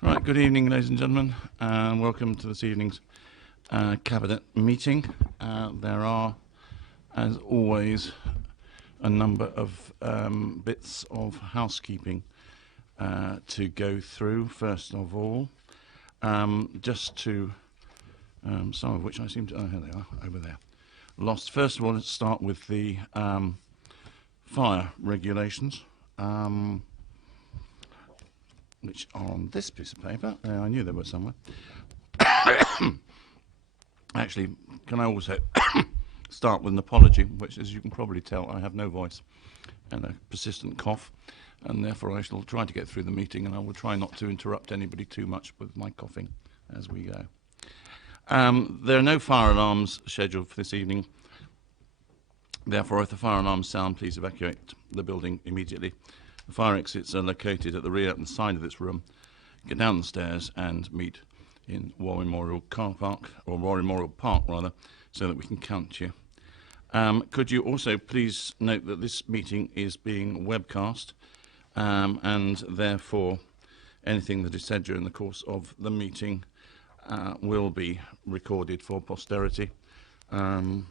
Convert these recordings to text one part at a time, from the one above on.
Right, good evening, ladies and gentlemen, and welcome to this evening's Cabinet meeting. There are, as always, a number of bits of housekeeping to go through. First of all, just to, some of which I seem to, oh, here they are, over there, lost. First of all, let's start with the fire regulations. Which are on this piece of paper. I knew they were somewhere. Actually, can I also start with an apology, which, as you can probably tell, I have no voice and a persistent cough, and therefore I shall try to get through the meeting, and I will try not to interrupt anybody too much with my coughing as we go. There are no fire alarms scheduled for this evening. Therefore, if the fire alarms sound, please evacuate the building immediately. The fire exits are located at the rear and side of this room. Get down the stairs and meet in War Memorial Car Park, or War Memorial Park rather, so that we can count you. Could you also please note that this meeting is being webcast, and therefore anything that is said during the course of the meeting will be recorded for posterity, and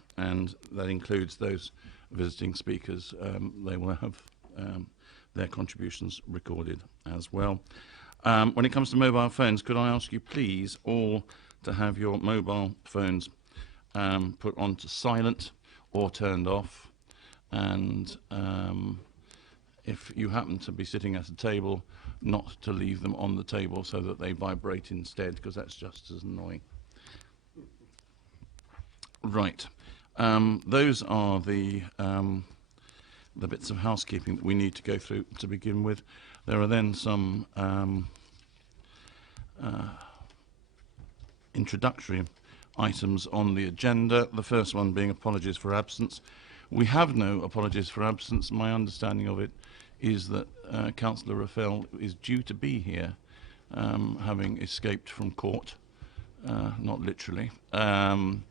that includes those visiting speakers. They will have their contributions recorded as well. When it comes to mobile phones, could I ask you please all to have your mobile phones put onto silent or turned off, and if you happen to be sitting at a table, not to leave them on the table so that they vibrate instead, because that's just as annoying. Right, those are the bits of housekeeping that we need to go through to begin with. There are then some introductory items on the agenda, the first one being apologies for absence. We have no apologies for absence. My understanding of it is that Councillor Raphael is due to be here, having escaped from court, not literally, and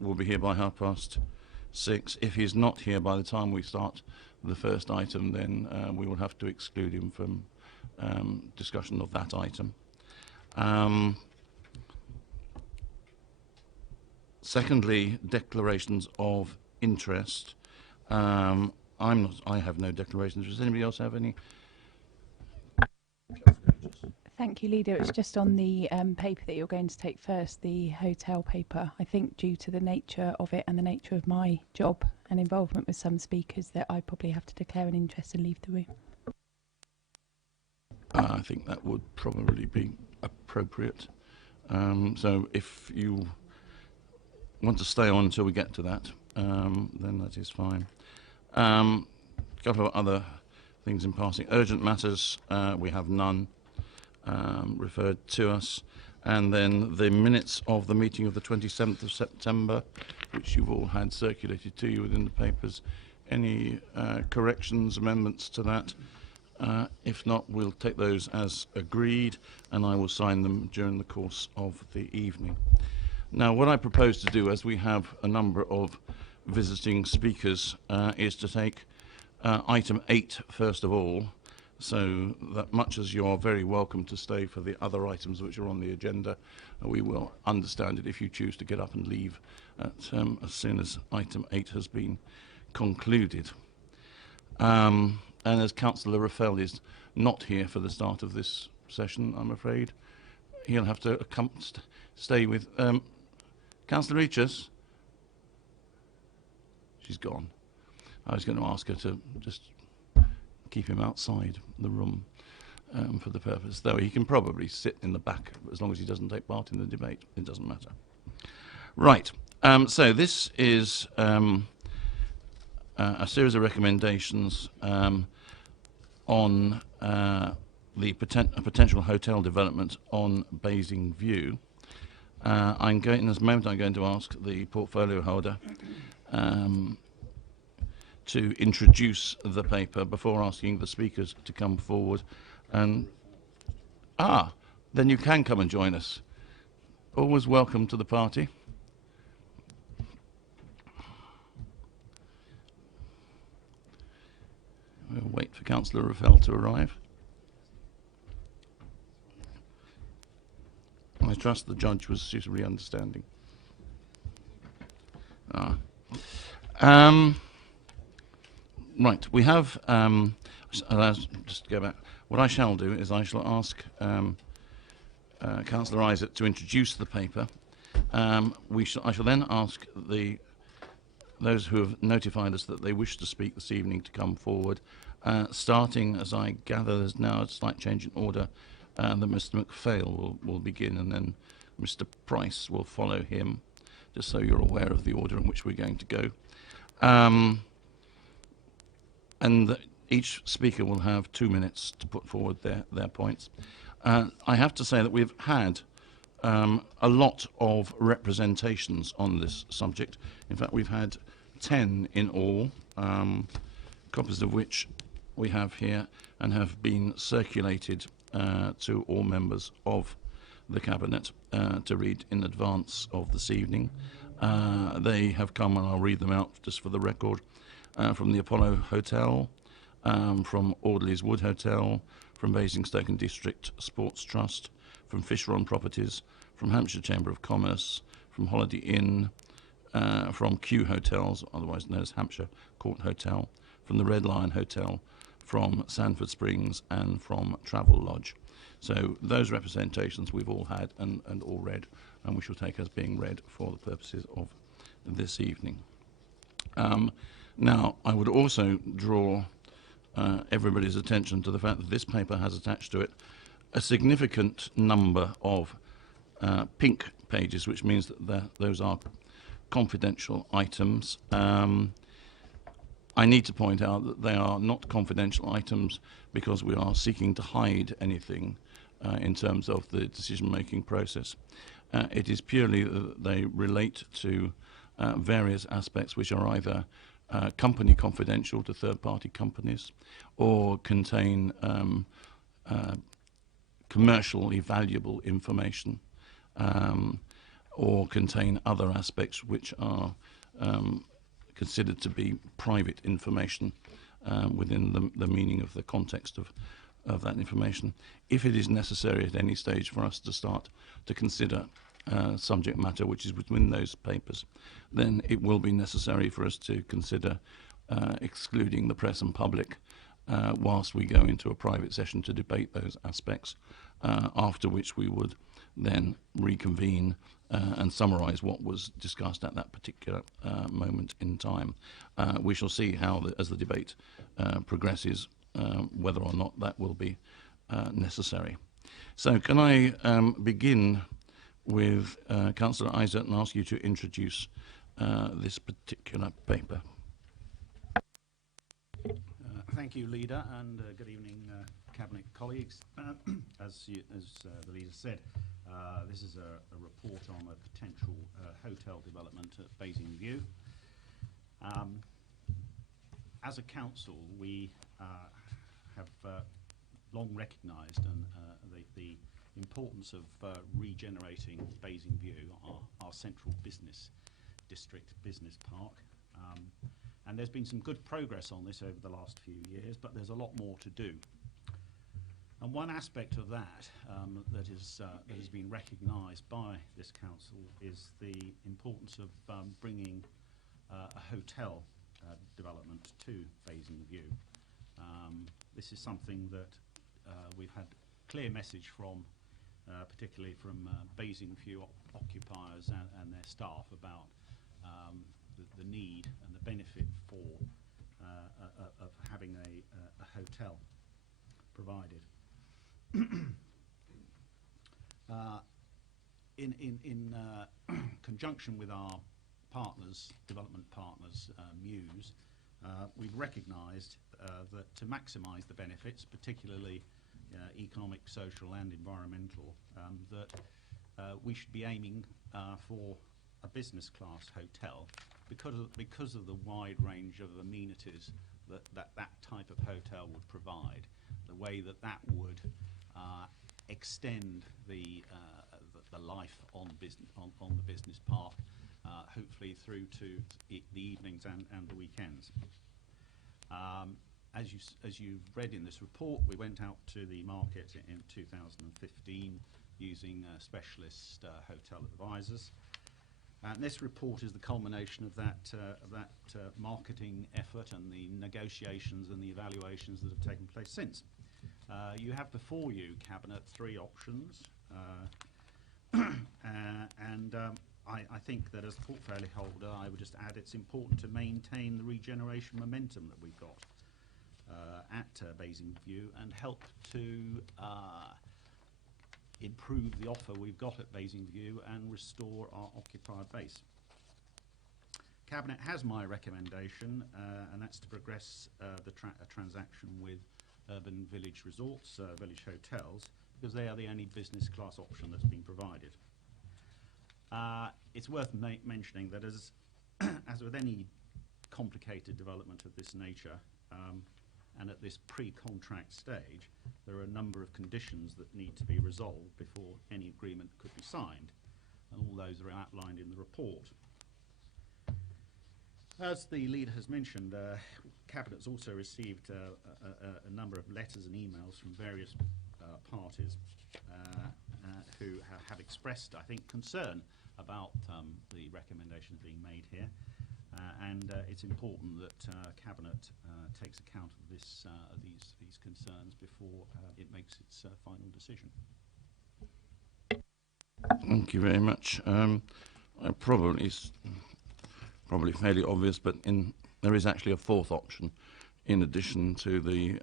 will be here by 6:30. If he's not here by the time we start the first item, then we will have to exclude him from discussion of that item. Secondly, declarations of interest. I have no declarations. Does anybody else have any? Thank you, Leader. It's just on the paper that you're going to take first, the hotel paper. I think due to the nature of it and the nature of my job and involvement with some speakers, that I probably have to declare an interest and leave the room. I think that would probably be appropriate. So if you want to stay on until we get to that, then that is fine. A couple of other things in passing. Urgent matters, we have none referred to us, and then the minutes of the meeting of the 27th of September, which you've all had circulated to you within the papers. Any corrections, amendments to that? If not, we'll take those as agreed, and I will sign them during the course of the evening. Now, what I propose to do, as we have a number of visiting speakers, is to take item 8 first of all, so that much as you are very welcome to stay for the other items which are on the agenda, we will understand it if you choose to get up and leave as soon as item 8 has been concluded. And as Councillor Raphael is not here for the start of this session, I'm afraid, he'll have to stay with Councillor Reachers. She's gone. I was going to ask her to just keep him outside the room for the purpose, though he can probably sit in the back as long as he doesn't take part in the debate. It doesn't matter. Right, so this is a series of recommendations on the potential hotel development on Basing View. In this moment I'm going to ask the portfolio holder to introduce the paper before asking the speakers to come forward. And then you can come and join us. Always welcome to the party. We'll wait for Councillor Raphael to arrive. I trust the judge was suitably understanding. Right, we have, just to go back, what I shall do is I shall ask Councillor Isaac to introduce the paper. I shall then ask those who have notified us that they wish to speak this evening to come forward, starting, as I gather there's now a slight change in order, that Mr McPhail will begin, and then Mr Price will follow him, just so you're aware of the order in which we're going to go. And each speaker will have 2 minutes to put forward their points. I have to say that we've had a lot of representations on this subject. In fact, we've had 10 in all, copies of which we have here and have been circulated to all members of the Cabinet to read in advance of this evening. They have come, and I'll read them out just for the record, from the Apollo Hotel, from Audley's Wood Hotel, from Basingstoke and District Sports Trust, from Fisher-on Properties, from Hampshire Chamber of Commerce, from Holiday Inn, from Q Hotels, otherwise known as Hampshire Court Hotel, from the Red Lion Hotel, from Sandford Springs, and from Travel Lodge. So those representations we've all had and all read, and we shall take as being read for the purposes of this evening. Now, I would also draw everybody's attention to the fact that this paper has attached to it a significant number of pink pages, which means that those are confidential items. I need to point out that they are not confidential items because we are seeking to hide anything in terms of the decision-making process. It is purely that they relate to various aspects which are either company confidential to third-party companies, or contain commercially valuable information, or contain other aspects which are considered to be private information within the meaning of the context of that information. If it is necessary at any stage for us to start to consider subject matter which is within those papers, then it will be necessary for us to consider excluding the press and public whilst we go into a private session to debate those aspects, after which we would then reconvene and summarise what was discussed at that particular moment in time. We shall see how, as the debate progresses, whether or not that will be necessary. So can I begin with Councillor Isaac and ask you to introduce this particular paper. Thank you, Leader, and good evening, Cabinet colleagues. As the Leader said, this is a report on a potential hotel development at Basingview. As a council, we have long recognised the importance of regenerating Basingview, our central business district, business park. And there's been some good progress on this over the last few years, but there's a lot more to do. And one aspect of that that has been recognised by this council is the importance of bringing a hotel development to Basingview. This is something that we've had clear message from, particularly from Basingview occupiers and their staff about the need and the benefit for of having a hotel provided. In conjunction with our partners, development partners, Muse, we've recognised that to maximise the benefits, particularly economic, social and environmental, that we should be aiming for a business class hotel because of the wide range of amenities that type of hotel would provide, the way that would extend the life on the business park, hopefully through to the evenings and the weekends. as you've read in this report, we went out to the market in 2015 using specialist hotel advisors. And this report is the culmination of that marketing effort and the negotiations and the evaluations that have taken place since. You have before you, Cabinet, 3 options. I think that as portfolio holder, I would just add it's important to maintain the regeneration momentum that we've got at Basingview and help to improve the offer we've got at Basingview and restore our occupier base. Cabinet has my recommendation, and that's to progress a transaction with Urban Village Resorts, Village Hotels, because they are the only business class option that's been provided. It's worth mentioning that as with any complicated development of this nature, and at this pre-contract stage, there are a number of conditions that need to be resolved before any agreement could be signed, and all those are outlined in the report. As the leader has mentioned, Cabinet's also received a number of letters and emails from various parties who have expressed, I think, concern about the recommendations being made here. And it's important that Cabinet takes account of these concerns before it makes its final decision. Thank you very much. Probably fairly obvious, but there is actually a 4th option in addition to the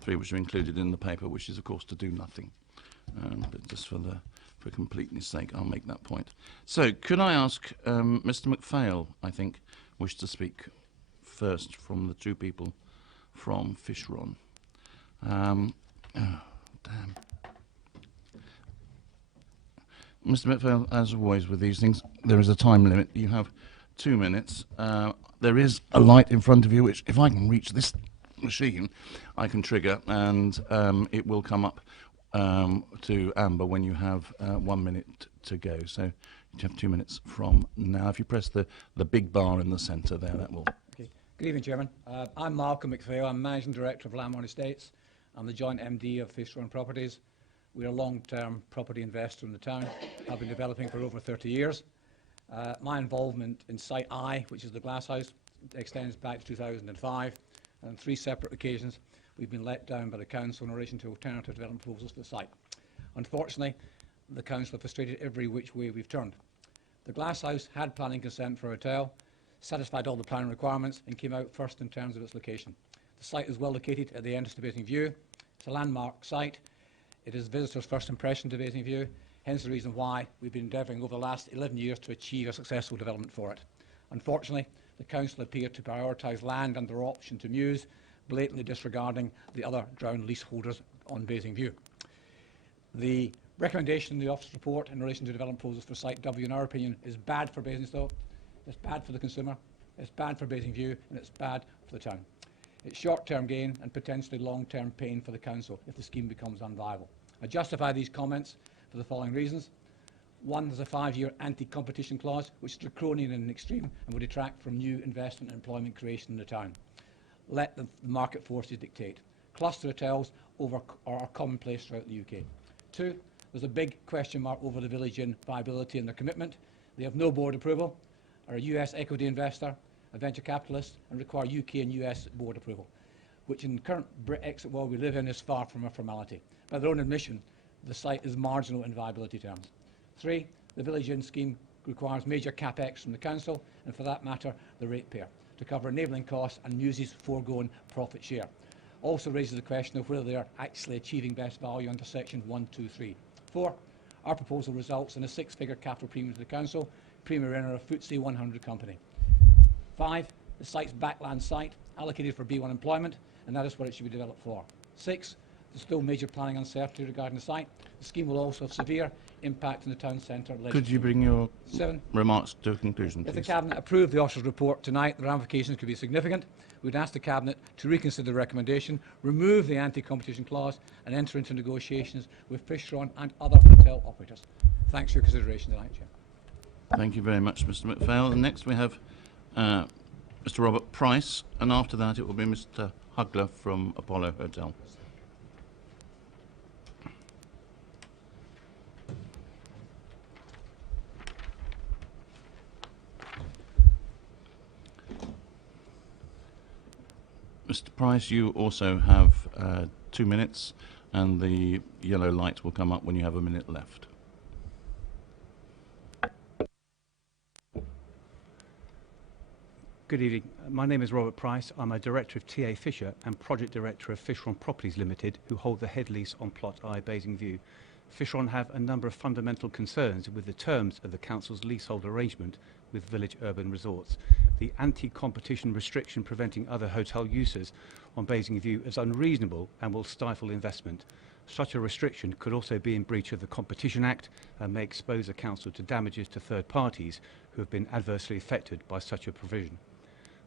3 which are included in the paper, which is of course to do nothing. But just for completeness sake, I'll make that point. So could I ask Mr. McPhail, I think, wished to speak first from the 2 people from Fishron. Oh, damn. Mr. McPhail, as always with these things, there is a time limit. You have 2 minutes. There is a light in front of you, which if I can reach this machine, I can trigger, and it will come up to amber when you have 1 minute to go. So you have 2 minutes from now. If you press the big bar in the centre there, that will... Okay. Good evening, Chairman. I'm Malcolm McPhail. I'm Managing Director of Lamorne Estates. I'm the Joint MD of Fishron Properties. We're a long-term property investor in the town. I've been developing for over 30 years. My involvement in Site I, which is the glasshouse, extends back to 2005. And on 3 separate occasions, we've been let down by the council in relation to alternative development proposals for the site. Unfortunately, the council have frustrated every which way we've turned. The glasshouse had planning consent for a hotel, satisfied all the planning requirements, and came out first in terms of its location. The site is well located at the entrance to Basingview. It's a landmark site. It is visitors' first impression to Basingview, hence the reason why we've been endeavouring over the last 11 years to achieve a successful development for it. Unfortunately, the council appeared to prioritise land under option to Muse, blatantly disregarding the other ground leaseholders on Basingview. The recommendation in the office report in relation to development proposals for Site W, in our opinion, is bad for Basingstoke, it's bad for the consumer, it's bad for Basingview, and it's bad for the town. It's short-term gain and potentially long-term pain for the council if the scheme becomes unviable. I justify these comments for the following reasons. 1, there's a 5-year anti-competition clause, which is draconian in an extreme and would detract from new investment and employment creation in the town. Let the market forces dictate. Cluster hotels are commonplace throughout the UK. 2, there's a big question mark over the Village Inn viability and their commitment. They have no board approval, are a US equity investor, a venture capitalist, and require UK and US board approval, which in the current Brexit world we live in is far from a formality. By their own admission, the site is marginal in viability terms. 3, the Village Inn scheme requires major capex from the council, and for that matter, the ratepayer, to cover enabling costs and Muse's foregone profit share. Also raises the question of whether they are actually achieving best value under section 123. 4, our proposal results in a 6-figure capital premium to the council, premier owner of FTSE 100 company. 5, the site's backland site, allocated for B1 employment, and that is what it should be developed for. 6, there's still major planning uncertainty regarding the site. The scheme will also have severe impact on the town centre. Could you bring your 7, remarks to a conclusion, please? if the Cabinet approved the officer's report tonight, the ramifications could be significant. We'd ask the Cabinet to reconsider the recommendation, remove the anti-competition clause, and enter into negotiations with Fishron and other hotel operators. Thanks for your consideration tonight, Chair. Thank you very much, Mr. McPhail. And next we have Mr. Robert Price, and after that it will be Mr. Hugler from Apollo Hotel. Mr. Price, you also have 2 minutes, and the yellow light will come up when you have a minute left. Good evening. My name is Robert Price. I'm a director of TA Fisher and project director of Fisheron Properties Limited, who hold the head lease on Plot I, Basingview. Fisheron have a number of fundamental concerns with the terms of the council's leasehold arrangement with Village Urban Resorts. The anti-competition restriction preventing other hotel users on Basingview is unreasonable and will stifle investment. Such a restriction could also be in breach of the Competition Act and may expose a council to damages to third parties who have been adversely affected by such a provision.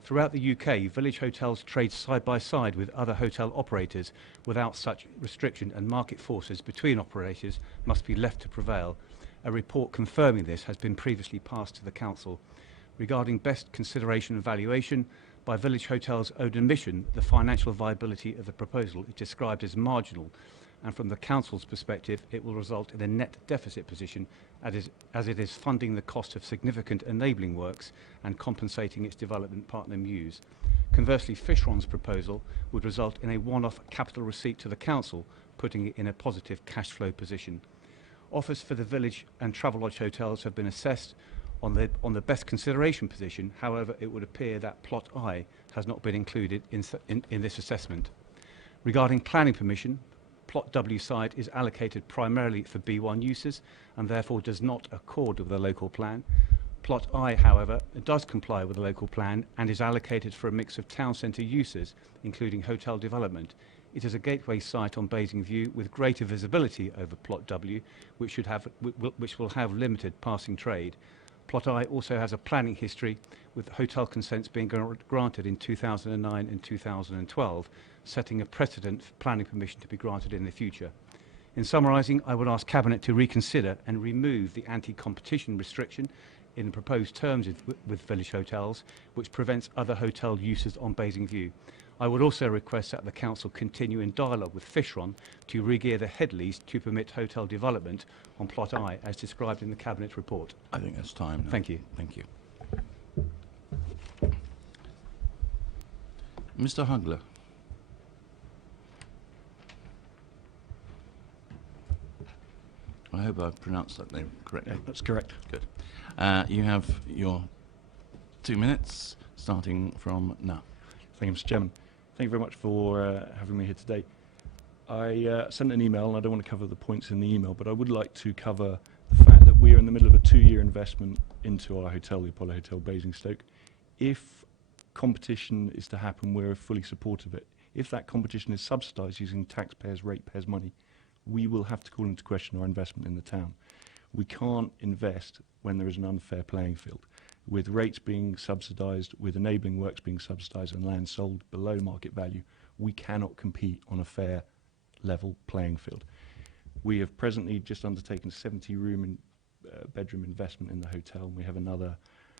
Throughout the UK, village hotels trade side by side with other hotel operators without such restriction, and market forces between operators must be left to prevail. A report confirming this has been previously passed to the council. Regarding best consideration and valuation, by Village Hotel's own admission, the financial viability of the proposal is described as marginal, and from the council's perspective, it will result in a net deficit position as it is funding the cost of significant enabling works and compensating its development partner Muse. Conversely, Fisheron's proposal would result in a one-off capital receipt to the council, putting it in a positive cash flow position. Offers for the village and Travelodge hotels have been assessed on the best consideration position. However, it would appear that Plot I has not been included in this assessment. Regarding planning permission, Plot W site is allocated primarily for B1 uses and therefore does not accord with the local plan. Plot I, however, does comply with the local plan and is allocated for a mix of town centre uses, including hotel development. It is a gateway site on Basingview with greater visibility over Plot W, which will have limited passing trade. Plot I also has a planning history, with hotel consents being granted in 2009 and 2012, setting a precedent for planning permission to be granted in the future. In summarising, I would ask Cabinet to reconsider and remove the anti-competition restriction in the proposed terms with Village Hotels, which prevents other hotel users on Basingview. I would also request that the Council continue in dialogue with Fisheron to re-gear the head lease to permit hotel development on Plot I, as described in the Cabinet report. I think that's time now. Thank you. Thank you. Mr. Hugler. I hope I've pronounced that name correctly. Yeah, that's correct. Good. You have your 2 minutes, starting from now. Thank you, Mr. Chairman. Thank you very much for having me here today. I sent an email, and I don't want to cover the points in the email, but I would like to cover the fact that we are in the middle of a 2-year investment into our hotel, the Apollo Hotel Basingstoke. If competition is to happen, we're fully supportive of it. If that competition is subsidised using taxpayers' ratepayers' money, we will have to call into question our investment in the town. We can't invest when there is an unfair playing field. With rates being subsidised, with enabling works being subsidised and land sold below market value, we cannot compete on a fair, level playing field. We have presently just undertaken 70 bedroom investment in the hotel, and we have another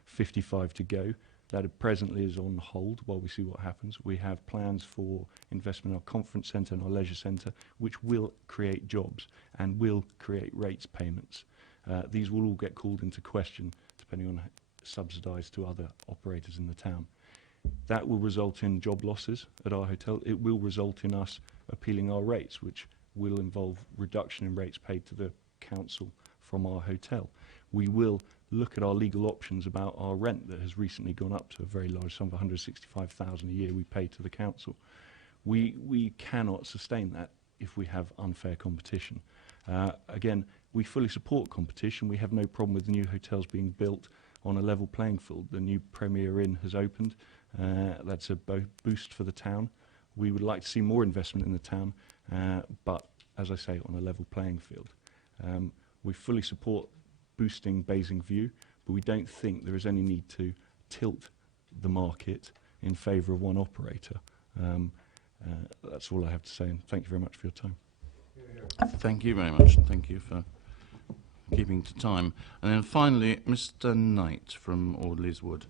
55 to go. That presently is on hold while we see what happens. We have plans for investment in our conference centre and our leisure centre, which will create jobs and will create rates payments. These will all get called into question depending on subsidised to other operators in the town. That will result in job losses at our hotel. It will result in us appealing our rates, which will involve reduction in rates paid to the council from our hotel. We will look at our legal options about our rent that has recently gone up to a very large sum of 165,000 a year we pay to the council. We cannot sustain that if we have unfair competition. Again, we fully support competition. We have no problem with the new hotels being built on a level playing field. The new Premier Inn has opened. That's a boost for the town. We would like to see more investment in the town, but as I say, on a level playing field. We fully support boosting Basingview, but we don't think there is any need to tilt the market in favour of one operator. That's all I have to say, and thank you very much for your time. Thank you very much, and thank you for keeping to time. And then finally, Mr. Knight from Audleys Wood.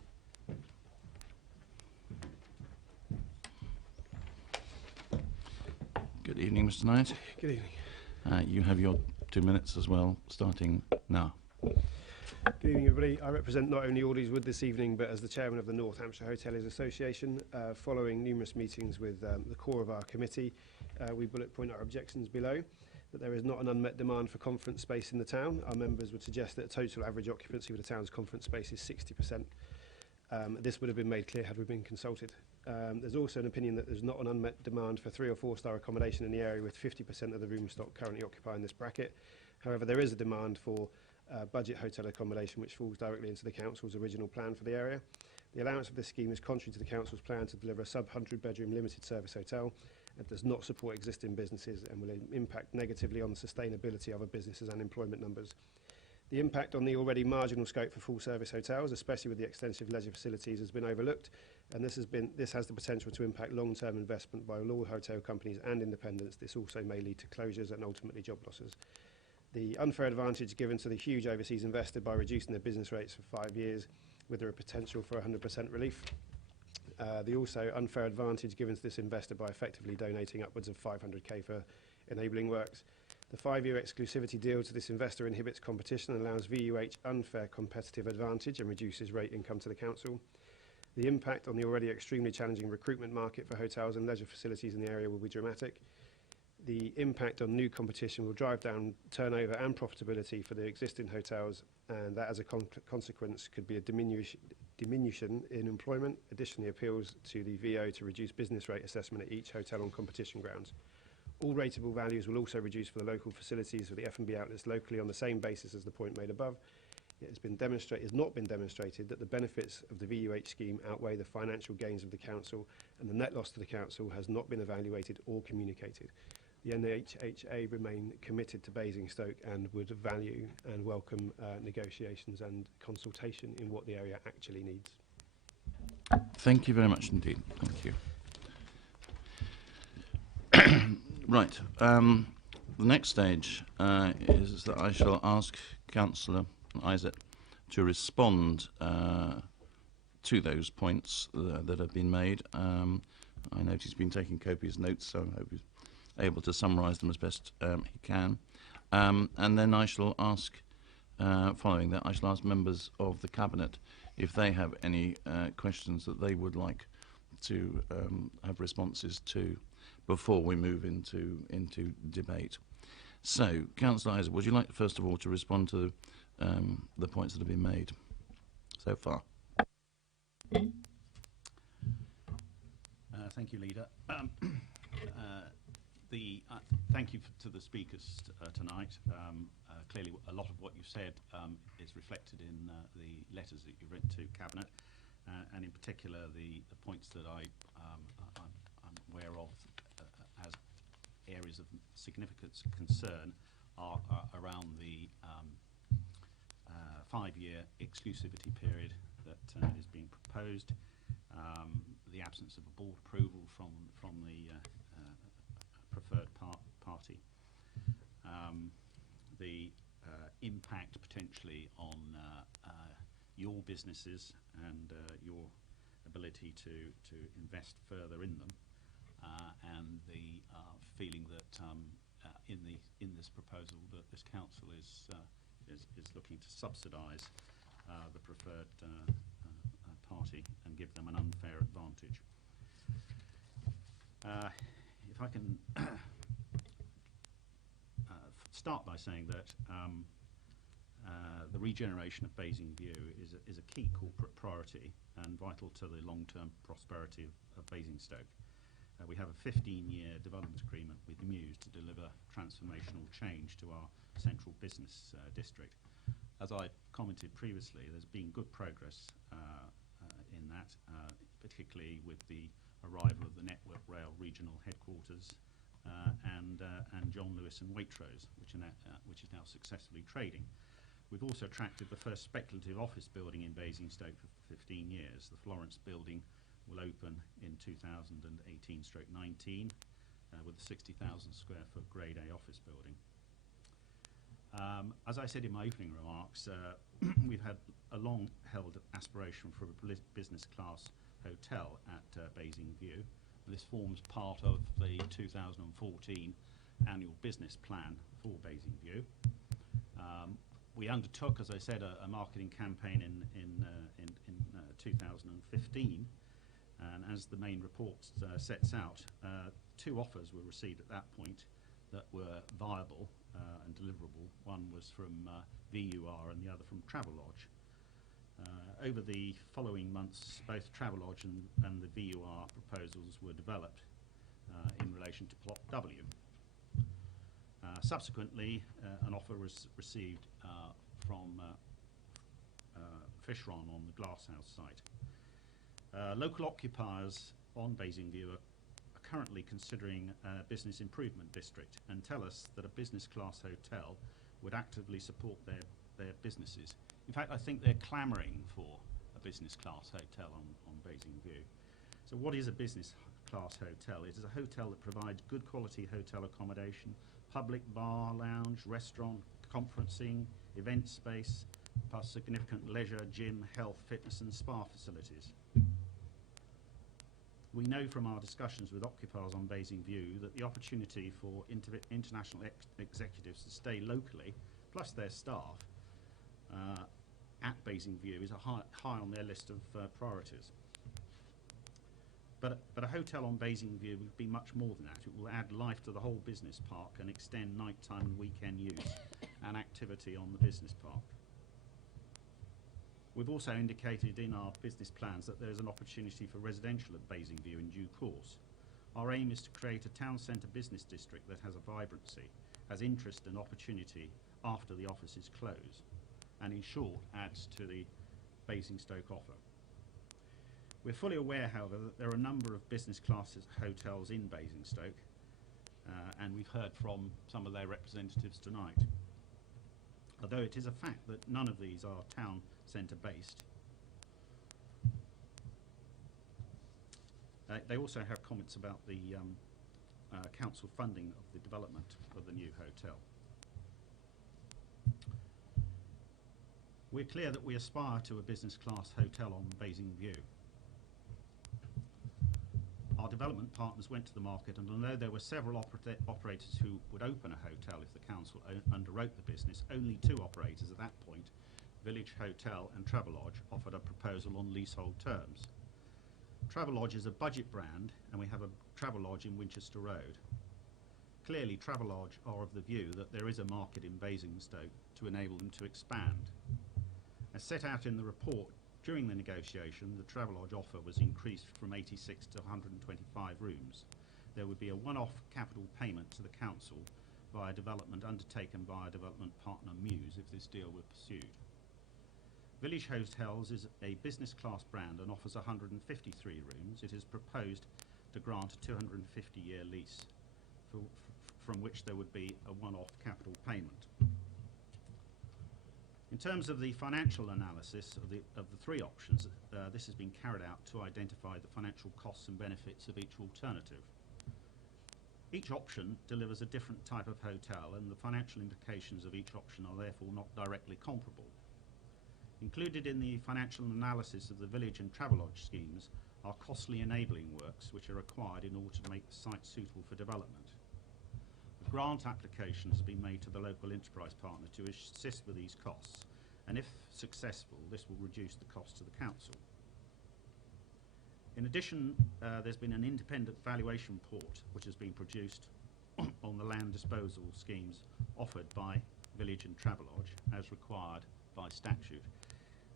Good evening, Mr. Knight. Good evening. You have your 2 minutes as well, starting now. Good evening, everybody. I represent not only Aldi's Wood this evening, but as the chairman of the North Hampshire Hoteliers Association, following numerous meetings with the core of our committee, we bullet point our objections below. That there is not an unmet demand for conference space in the town. Our members would suggest that total average occupancy for the town's conference space is 60%. This would have been made clear had we been consulted. There's also an opinion that there's not an unmet demand for 3 or 4 star accommodation in the area, with 50% of the room stock currently occupying this bracket. However, there is a demand for budget hotel accommodation, which falls directly into the council's original plan for the area. The allowance of this scheme is contrary to the council's plan to deliver a sub-100 bedroom limited service hotel, and does not support existing businesses and will impact negatively on the sustainability of our businesses and employment numbers. The impact on the already marginal scope for full service hotels, especially with the extensive leisure facilities, has been overlooked, and this has the potential to impact long-term investment by all hotel companies and independents. This also may lead to closures and ultimately job losses. The unfair advantage given to the huge overseas investor by reducing their business rates for 5 years with a potential for 100% relief. The also unfair advantage given to this investor by effectively donating upwards of 500k for enabling works. The 5-year exclusivity deal to this investor inhibits competition and allows VUH unfair competitive advantage and reduces rate income to the council. The impact on the already extremely challenging recruitment market for hotels and leisure facilities in the area will be dramatic. The impact on new competition will drive down turnover and profitability for the existing hotels, and that as a consequence could be a diminution in employment. Additionally, appeals to the VO to reduce business rate assessment at each hotel on competition grounds. All rateable values will also reduce for the local facilities for the F&B outlets locally on the same basis as the point made above. It has not been demonstrated that the benefits of the VUH scheme outweigh the financial gains of the council, and the net loss to the council has not been evaluated or communicated. The NHHA remain committed to Basingstoke and would value and welcome negotiations and consultation in what the area actually needs. Thank you very much indeed. Thank you. Right. The next stage is that I shall ask Councillor Isaac to respond to those points that have been made. I note he's been taking copious notes, so I hope he's able to summarise them as best he can. And then I shall ask, following that, I shall ask members of the Cabinet if they have any questions that they would like to have responses to before we move into debate. So, Councillor Isaac, would you like first of all to respond to the points that have been made so far? Thank you, Leader. Thank you to the speakers tonight. Clearly, a lot of what you said is reflected in the letters that you've written to Cabinet, and in particular the points that I'm aware of as areas of significant concern are around the 5-year exclusivity period that is being proposed, the absence of a board approval from the preferred party, the impact potentially on your businesses and your ability to invest further in them, and the feeling that in this proposal that this council is looking to subsidise the preferred party and give them an unfair advantage. If I can start by saying that the regeneration of Basingview is a key corporate priority and vital to the long-term prosperity of Basingstoke. We have a 15-year development agreement with Muse to deliver transformational change to our central business district. As I commented previously, there's been good progress in that, particularly with the arrival of the Network Rail regional headquarters and John Lewis and Waitrose, which is now successfully trading. We've also attracted the first speculative office building in Basingstoke for 15 years. The Florence building will open in 2018/19 with a 60,000 square foot Grade A office building. As I said in my opening remarks, we've had a long-held aspiration for a business class hotel at Basingview. This forms part of the 2014 annual business plan for Basingview. We undertook, as I said, a marketing campaign in 2015, and as the main report sets out, 2 offers were received at that point that were viable and deliverable. One was from VUR and the other from Travelodge. Over the following months, both Travelodge and the VUR proposals were developed in relation to Plot W. Subsequently, an offer was received from Fishron on the Glasshouse site. Local occupiers on Basingview are currently considering a business improvement district and tell us that a business class hotel would actively support their businesses. In fact, I think they're clamouring for a business class hotel on Basingview. So what is a business class hotel? It is a hotel that provides good quality hotel accommodation, public bar, lounge, restaurant, conferencing, event space, plus significant leisure, gym, health, fitness and spa facilities. We know from our discussions with occupiers on Basingview that the opportunity for international executives to stay locally, plus their staff, at Basingview is high on their list of priorities. But a hotel on Basingview would be much more than that. It will add life to the whole business park and extend nighttime and weekend use and activity on the business park. We've also indicated in our business plans that there's an opportunity for residential at Basingview in due course. Our aim is to create a town centre business district that has a vibrancy, has interest and opportunity after the offices close, and in short adds to the Basingstoke offer. We're fully aware, however, that there are a number of business class hotels in Basingstoke, and we've heard from some of their representatives tonight. Although it is a fact that none of these are town centre based. They also have comments about the council funding of the development of the new hotel. We're clear that we aspire to a business class hotel on Basingview. Our development partners went to the market, and although there were several operators who would open a hotel if the council underwrote the business, only 2 operators at that point, Village Hotel and Travelodge, offered a proposal on leasehold terms. Travelodge is a budget brand, and we have a Travelodge in Winchester Road. Clearly, Travelodge are of the view that there is a market in Basingstoke to enable them to expand. As set out in the report, during the negotiation, the Travelodge offer was increased from 86 to 125 rooms. There would be a one-off capital payment to the council via development undertaken by a development partner Muse if this deal were pursued. Village Hotels is a business class brand and offers 153 rooms. It is proposed to grant a 250-year lease from which there would be a one-off capital payment. In terms of the financial analysis of the 3 options, this has been carried out to identify the financial costs and benefits of each alternative. Each option delivers a different type of hotel, and the financial implications of each option are therefore not directly comparable. Included in the financial analysis of the Village and Travelodge schemes are costly enabling works which are required in order to make the site suitable for development. A grant application has been made to the local enterprise partner to assist with these costs, and if successful, this will reduce the cost to the council. In addition, there's been an independent valuation report which has been produced on the land disposal schemes offered by Village and Travelodge as required by statute.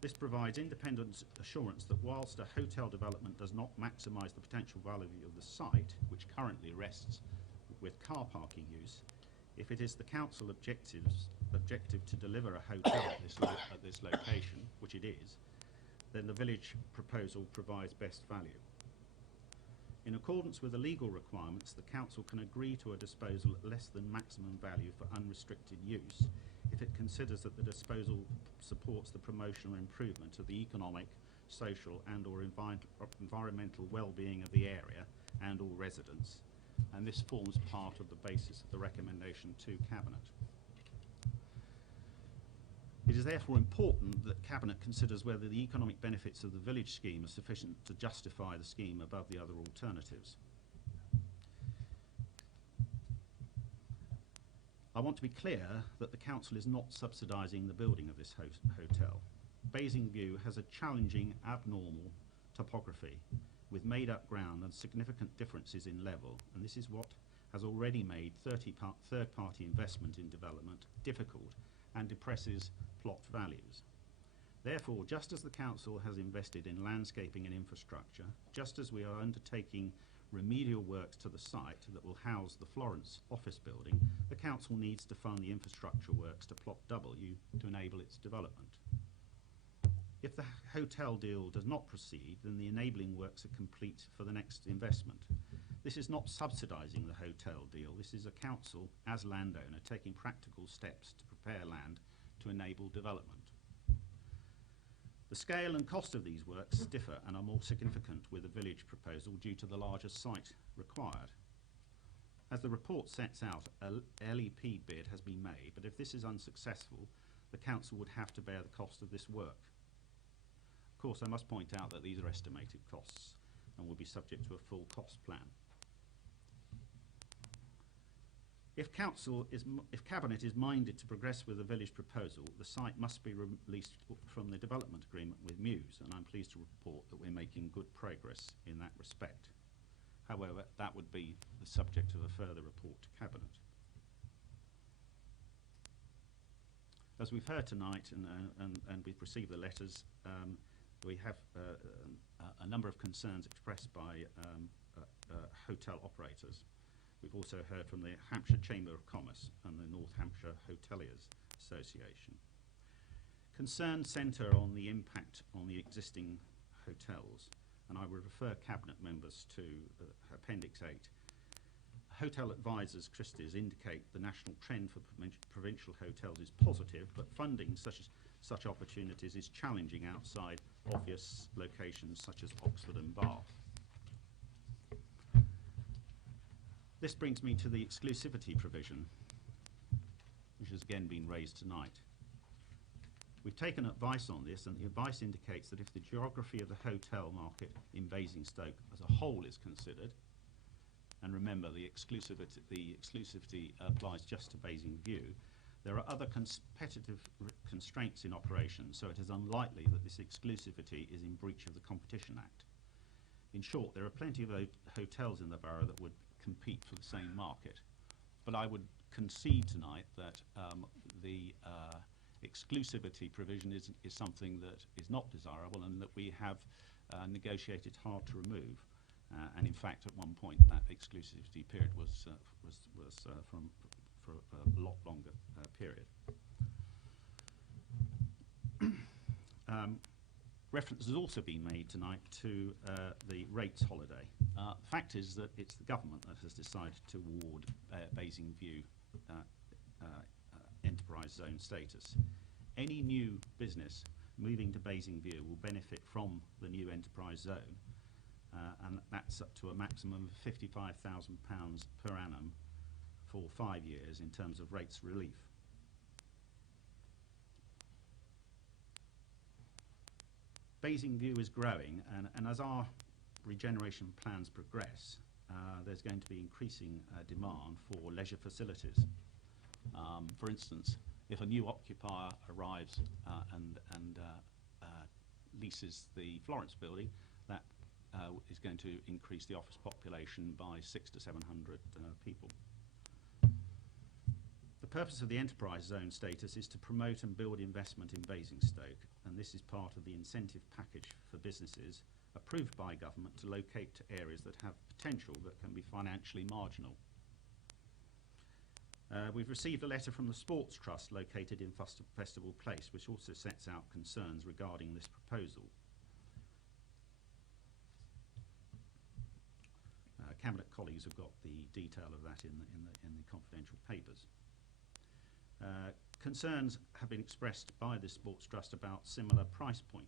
This provides independent assurance that whilst a hotel development does not maximise the potential value of the site, which currently rests with car parking use, if it is the council objective to deliver a hotel at this location, which it is, then the Village proposal provides best value. In accordance with the legal requirements, the council can agree to a disposal at less than maximum value for unrestricted use if it considers that the disposal supports the promotion or improvement of the economic, social and or environmental well-being of the area and all residents, and this forms part of the basis of the recommendation to Cabinet. It is therefore important that Cabinet considers whether the economic benefits of the Village scheme are sufficient to justify the scheme above the other alternatives. I want to be clear that the council is not subsidising the building of this hotel. Basingview has a challenging, abnormal topography with made-up ground and significant differences in level, and this is what has already made third-party investment in development difficult and depresses plot values. Therefore, just as the council has invested in landscaping and infrastructure, just as we are undertaking remedial works to the site that will house the Florence office building, the council needs to fund the infrastructure works to plot W to enable its development. If the hotel deal does not proceed, then the enabling works are complete for the next investment. This is not subsidising the hotel deal. This is a council, as landowner, taking practical steps to prepare land to enable development. The scale and cost of these works differ and are more significant with the village proposal due to the larger site required. As the report sets out, a LEP bid has been made, but if this is unsuccessful, the council would have to bear the cost of this work. Of course, I must point out that these are estimated costs and will be subject to a full cost plan. If Cabinet is minded to progress with the village proposal, the site must be released from the development agreement with Muse, and I'm pleased to report that we're making good progress in that respect. However, that would be the subject of a further report to Cabinet. As we've heard tonight, and we've received the letters, we have a number of concerns expressed by hotel operators. We've also heard from the Hampshire Chamber of Commerce and the North Hampshire Hoteliers Association. Concerns centre on the impact on the existing hotels, and I would refer Cabinet members to Appendix 8. Hotel advisors Christie's indicate the national trend for provincial hotels is positive, but funding such opportunities is challenging outside obvious locations such as Oxford and Bath. This brings me to the exclusivity provision, which has again been raised tonight. We've taken advice on this, and the advice indicates that if the geography of the hotel market in Basingstoke as a whole is considered, and remember the exclusivity applies just to Basingview, there are other competitive constraints in operation, so it is unlikely that this exclusivity is in breach of the Competition Act. In short, there are plenty of hotels in the borough that would compete for the same market, but I would concede tonight that the exclusivity provision is something that is not desirable and that we have negotiated hard to remove. And in fact, at one point, that exclusivity period was for a lot longer period. Reference has also been made tonight to the rates holiday. The fact is that it's the government that has decided to award Basingview enterprise zone status. Any new business moving to Basingview will benefit from the new enterprise zone, and that's up to a maximum of £55,000 per annum for 5 years in terms of rates relief. Basingview is growing, and as our regeneration plans progress, there's going to be increasing demand for leisure facilities. For instance, if a new occupier arrives and leases the Florence building, that is going to increase the office population by 600 to 700 people. The purpose of the enterprise zone status is to promote and build investment in Basingstoke, and this is part of the incentive package for businesses approved by government to locate to areas that have potential but can be financially marginal. We've received a letter from the Sports Trust located in Festival Place, which also sets out concerns regarding this proposal. Cabinet colleagues have got the detail of that in the confidential papers. Concerns have been expressed by the Sports Trust about similar price point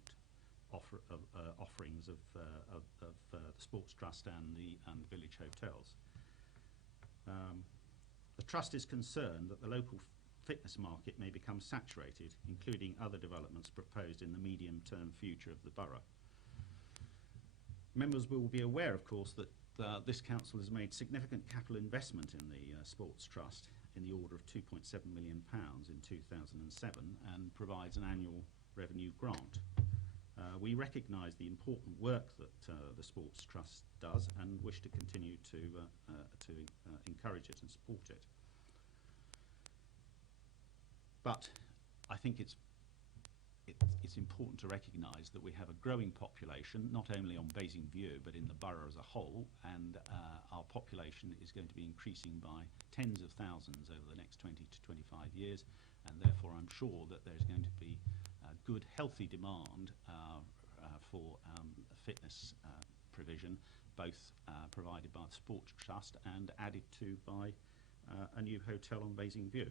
offerings of the Sports Trust and the village hotels. The Trust is concerned that the local fitness market may become saturated, including other developments proposed in the medium-term future of the borough. Members will be aware, of course, that this council has made significant capital investment in the Sports Trust in the order of £2.7 million in 2007 and provides an annual revenue grant. We recognise the important work that the Sports Trust does and wish to continue to encourage it and support it. But I think it's important to recognise that we have a growing population, not only on Basingview but in the borough as a whole, and our population is going to be increasing by tens of thousands over the next 20 to 25 years, and therefore I'm sure that there's going to be good, healthy demand for fitness provision, both provided by the Sports Trust and added to by a new hotel on Basingview.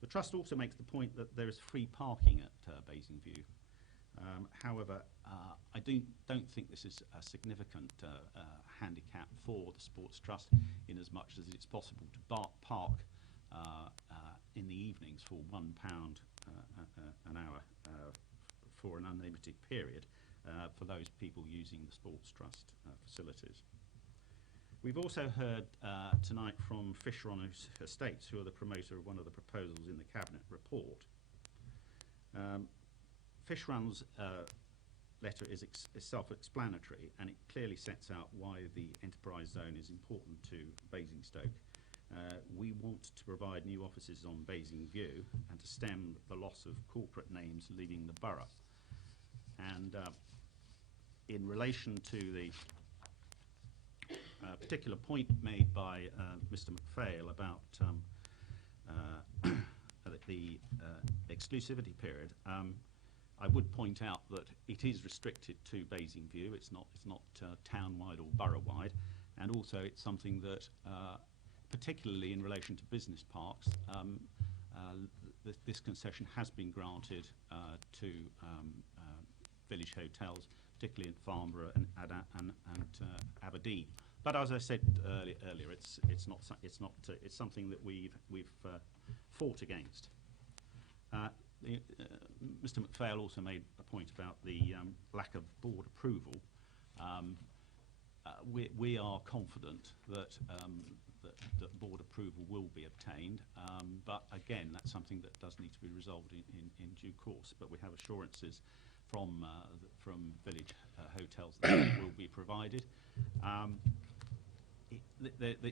The Trust also makes the point that there is free parking at Basingview. However, I don't think this is a significant handicap for the Sports Trust, in as much as it's possible to park in the evenings for £1 an hour for an unlimited period for those people using the Sports Trust facilities. We've also heard tonight from Fisher on Estates, who are the promoter of one of the proposals in the Cabinet report. Fisher's letter is self-explanatory, and it clearly sets out why the enterprise zone is important to Basingstoke. We want to provide new offices on Basingview and to stem the loss of corporate names leaving the borough. And in relation to the particular point made by Mr. McPhail about the exclusivity period, I would point out that it is restricted to Basingview. It's not town-wide or borough-wide, and also it's something that, particularly in relation to business parks, this concession has been granted to village hotels, particularly in Farnborough and Aberdeen. But as I said earlier, it's something that we've fought against. Mr. McPhail also made a point about the lack of board approval. We are confident that that board approval will be obtained, but again, that's something that does need to be resolved in due course. But we have assurances from village hotels that it will be provided.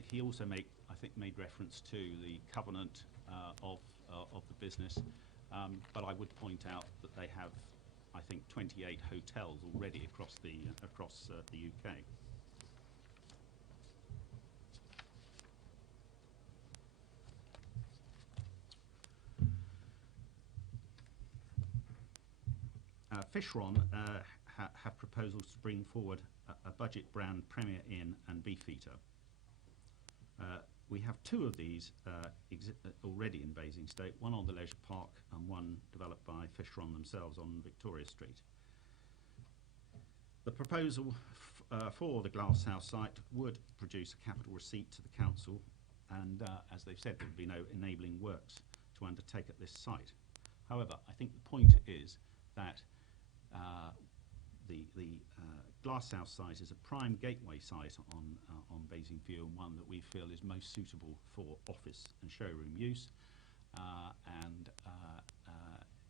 He also made reference to the covenant of the business, but I would point out that they have, I think, 28 hotels already across the UK. Fishron have proposals to bring forward a budget brand Premier Inn and Beefeater. We have two of these already in Basingstoke, one on the Leisure Park and one developed by Fishron themselves on Victoria Street. The proposal for the Glasshouse site would produce a capital receipt to the council, and as they've said, there would be no enabling works to undertake at this site. However, I think the point is that the Glasshouse site is a prime gateway site on Basingview, and one that we feel is most suitable for office and showroom use.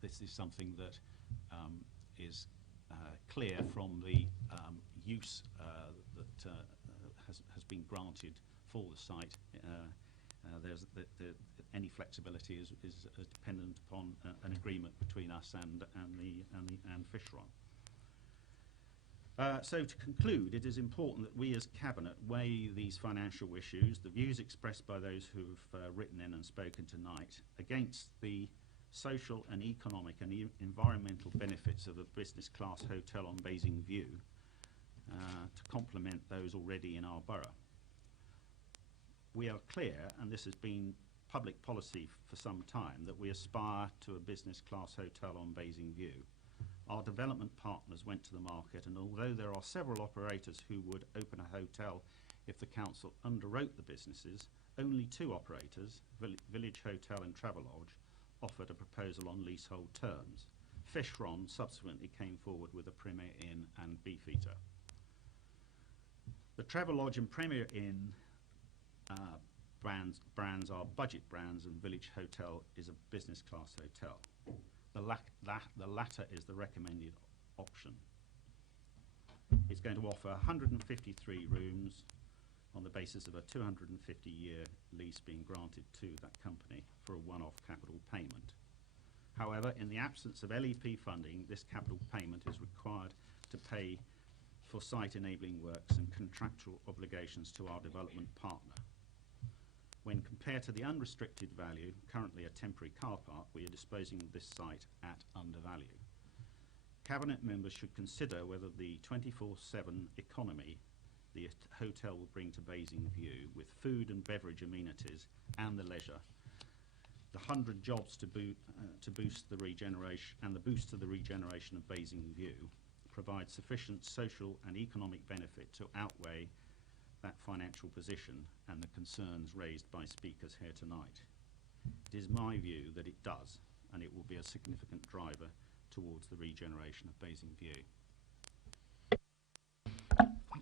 This is something that is clear from the use that has been granted for the site. Any flexibility is dependent upon an agreement between us and Fishron. So to conclude, it is important that we as Cabinet weigh these financial issues, the views expressed by those who have written in and spoken tonight, against the social and economic and environmental benefits of a business class hotel on Basingview to complement those already in our borough. We are clear, and this has been public policy for some time, that we aspire to a business class hotel on Basingview. Our development partners went to the market, and although there are several operators who would open a hotel if the council underwrote the businesses, only two operators, Village Hotel and Travelodge, offered a proposal on leasehold terms. Fishron subsequently came forward with a Premier Inn and Beefeater. The Travelodge and Premier Inn brands are budget brands, and Village Hotel is a business class hotel. The latter is the recommended option. It's going to offer 153 rooms on the basis of a 250-year lease being granted to that company for a one-off capital payment. However, in the absence of LEP funding, this capital payment is required to pay for site enabling works and contractual obligations to our development partner. When compared to the unrestricted value, currently a temporary car park, we are disposing of this site at undervalue. Cabinet members should consider whether the 24/7 economy the hotel will bring to Basingview, with food and beverage amenities and the leisure, the 100 jobs to boost the regeneration and the boost to the regeneration of Basingview, provide sufficient social and economic benefit to outweigh that financial position and the concerns raised by speakers here tonight. It is my view that it does, and it will be a significant driver towards the regeneration of Basingview.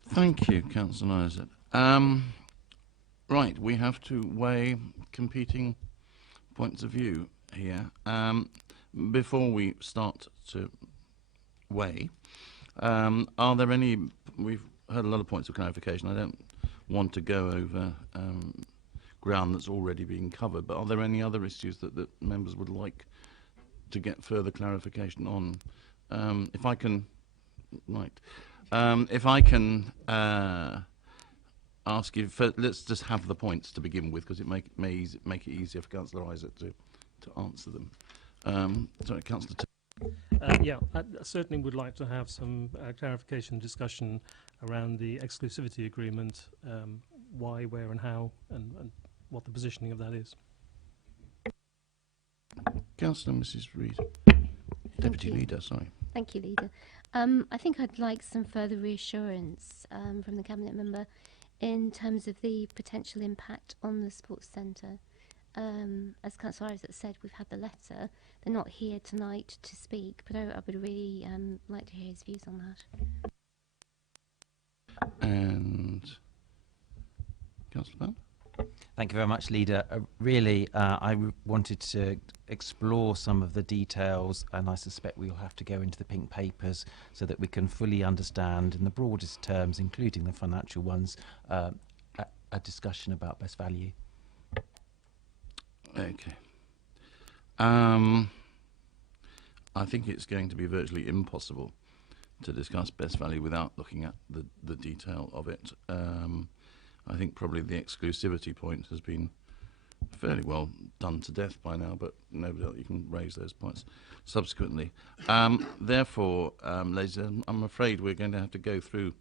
Thank you, Councillor Isaac. Right, we have to weigh competing points of view here. Before we start to weigh, are there any, we've heard a lot of points of clarification. I don't want to go over ground that's already been covered, but are there any other issues that members would like to get further clarification on? If I can, right. If I can ask you, let's just have the points to begin with, because it make it easier for Councillor Isaac to answer them. Sorry, Councillor. Yeah, I certainly would like to have some clarification discussion around the exclusivity agreement, why, where and how, and what the positioning of that is. Councillor Mrs Reid. Deputy Leader, sorry. Thank you, Leader. I think I'd like some further reassurance from the Cabinet member in terms of the potential impact on the sports centre. As Councillor Isaac said, we've had the letter. They're not here tonight to speak, but I would really like to hear his views on that. And Councillor Bell? Thank you very much, Leader. Really, I wanted to explore some of the details, and I suspect we'll have to go into the pink papers so that we can fully understand, in the broadest terms, including the financial ones, a discussion about best value. Okay. I think it's going to be virtually impossible to discuss best value without looking at the detail of it. I think probably the exclusivity point has been fairly well done to death by now, but no doubt you can raise those points subsequently. Therefore, ladies and gentlemen, I'm afraid we're going to have to go through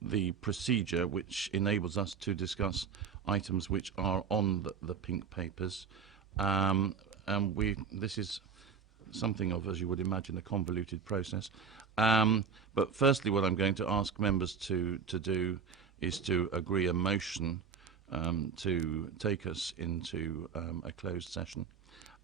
the procedure which enables us to discuss items which are on the pink papers. And this is something of, as you would imagine, a convoluted process. But firstly, what I'm going to ask members to do is to agree a motion to take us into a closed session.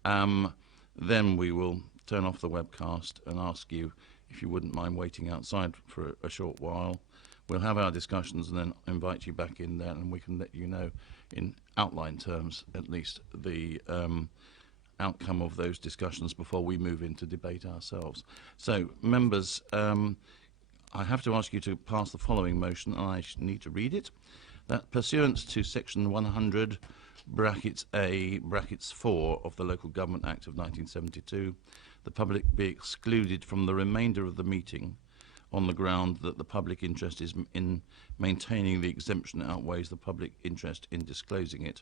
Then we will turn off the webcast and ask you if you wouldn't mind waiting outside for a short while. We'll have our discussions and then invite you back in there, and we can let you know in outline terms at least the outcome of those discussions before we move into debate ourselves. So, members, I have to ask you to pass the following motion, and I need to read it. That pursuant to section 100 brackets A brackets 4 of the Local Government Act of 1972, the public be excluded from the remainder of the meeting on the ground that the public interest is in maintaining the exemption outweighs the public interest in disclosing it,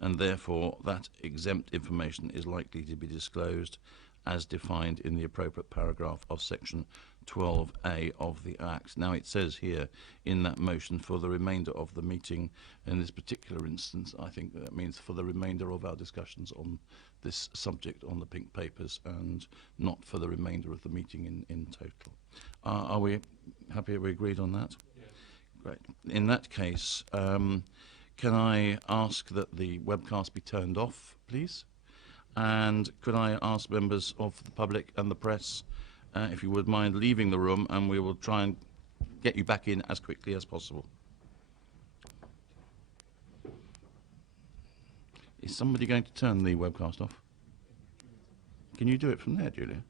and therefore that exempt information is likely to be disclosed as defined in the appropriate paragraph of section 12A of the Act. Now, it says here in that motion for the remainder of the meeting. In this particular instance, I think that means for the remainder of our discussions on this subject on the pink papers, and not for the remainder of the meeting in total. Are we happy? Are we agreed on that? Yes. Great. In that case, can I ask that the webcast be turned off, please? And could I ask members of the public and the press, if you would mind leaving the room, and we will try and get you back in as quickly as possible. Is somebody going to turn the webcast off? Can you do it from there, Julia?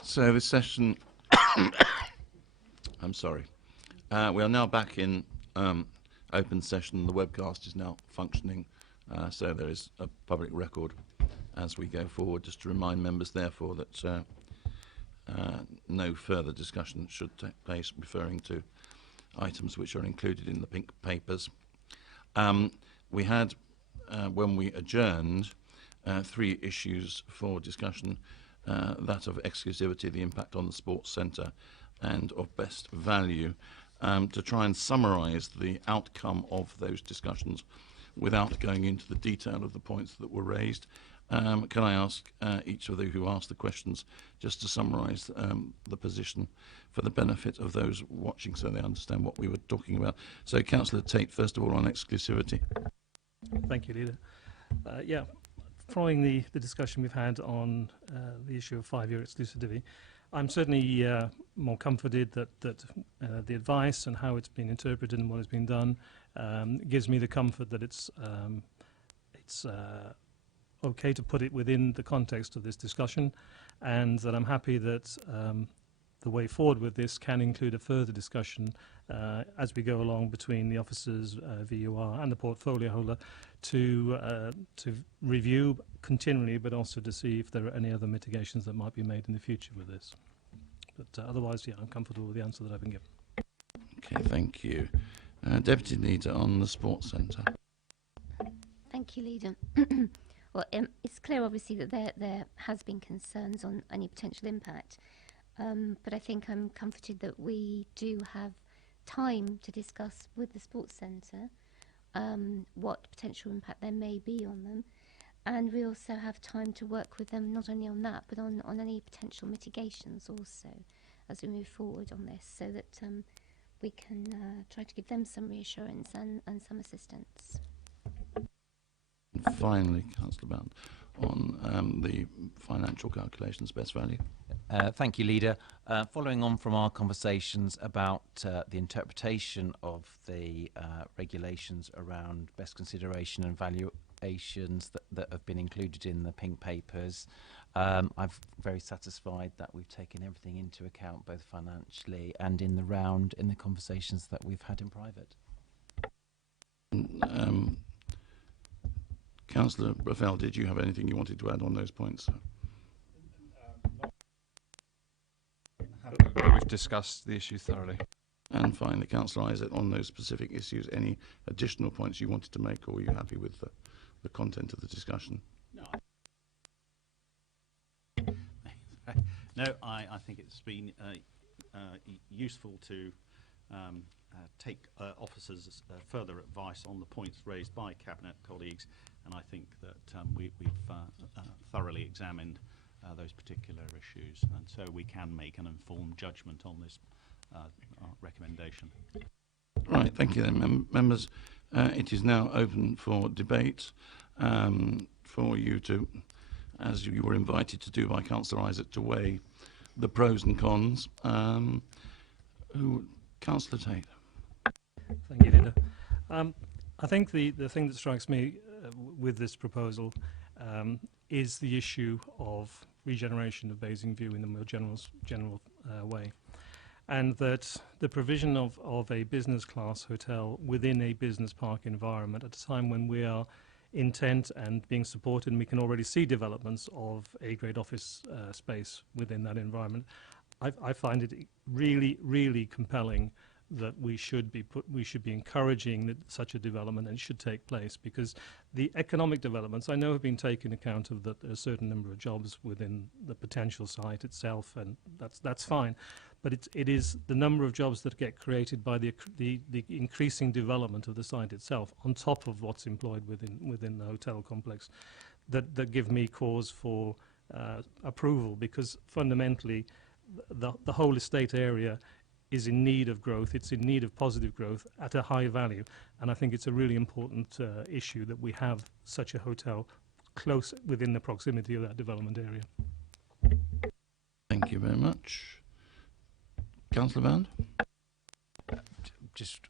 So this session, I'm sorry. We are now back in open session. The webcast is now functioning, so there is a public record as we go forward. Just to remind members, therefore, that no further discussion should take place referring to items which are included in the pink papers. We had, when we adjourned, 3 issues for discussion, that of exclusivity, the impact on the sports centre, and of best value. To try and summarise the outcome of those discussions without going into the detail of the points that were raised, can I ask each of you who asked the questions just to summarise the position for the benefit of those watching so they understand what we were talking about. So, Councillor Tate, first of all, on exclusivity. Thank you, Leader. Yeah, following the discussion we've had on the issue of 5-year exclusivity, I'm certainly more comforted that the advice and how it's been interpreted and what has been done gives me the comfort that it's okay to put it within the context of this discussion, and that I'm happy that the way forward with this can include a further discussion as we go along between the officers, VUR and the portfolio holder to review continually, but also to see if there are any other mitigations that might be made in the future with this. But otherwise, yeah, I'm comfortable with the answer that I've been given. Okay, thank you. Deputy Leader on the Sports Centre. Thank you, Leader. Well, it's clear, obviously, that there has been concerns on any potential impact, but I think I'm comforted that we do have time to discuss with the sports centre what potential impact there may be on them, and we also have time to work with them not only on that, but on any potential mitigations also as we move forward on this, so that we can try to give them some reassurance and some assistance. Finally, Councillor Bound, on the financial calculations, best value. Thank you, Leader. Following on from our conversations about the interpretation of the regulations around best consideration and valuations that have been included in the pink papers, I'm very satisfied that we've taken everything into account, both financially and in the conversations that we've had in private. Councillor Rafael, did you have anything you wanted to add on those points? We've discussed the issue thoroughly. And finally, Councillor Isaac, on those specific issues, any additional points you wanted to make, or were you happy with the content of the discussion? No, I think it's been useful to take officers' further advice on the points raised by Cabinet colleagues, and I think that we've thoroughly examined those particular issues, and so we can make an informed judgment on this recommendation. Right, thank you then, members. It is now open for debate for you to, as you were invited to do by Councillor Isaac, to weigh the pros and cons. Councillor Tate. Thank you, Leader. I think the thing that strikes me with this proposal is the issue of regeneration of Basingview in the more general way, and that the provision of a business class hotel within a business park environment at a time when we are intent and being supported, and we can already see developments of A-grade office space within that environment. I find it really, really compelling that we should be encouraging that such a development, and it should take place, because the economic developments I know have been taken account of, that there are a certain number of jobs within the potential site itself, and that's fine, but it is the number of jobs that get created by the increasing development of the site itself on top of what's employed within the hotel complex that give me cause for approval, because fundamentally the whole estate area is in need of growth. It's in need of positive growth at a high value, and I think it's a really important issue that we have such a hotel close within the proximity of that development area. Thank you very much. Councillor Band? just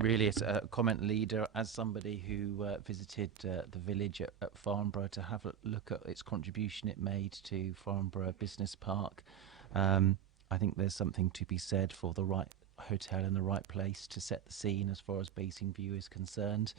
really as a comment, leader, as somebody who visited the village at Farnborough to have a look at its contribution it made to Farnborough Business Park. I think there's something to be said for the right hotel in the right place to set the scene as far as Basingview is concerned.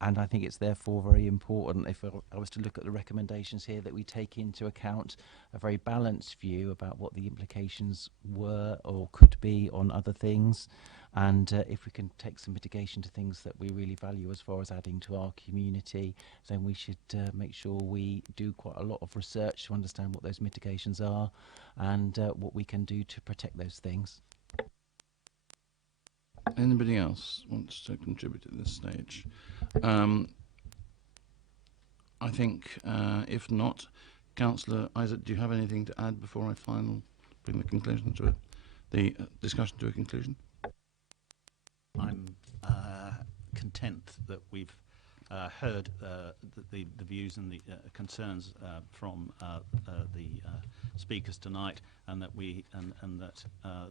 And I think it's therefore very important, if I was to look at the recommendations here, that we take into account a very balanced view about what the implications were or could be on other things. And if we can take some mitigation to things that we really value as far as adding to our community, then we should make sure we do quite a lot of research to understand what those mitigations are and what we can do to protect those things. Anybody else wants to contribute at this stage? I think, if not, Councillor Isaac, do you have anything to add before I bring the conclusion to the discussion to a conclusion? I'm content that we've heard the views and the concerns from the speakers tonight, and that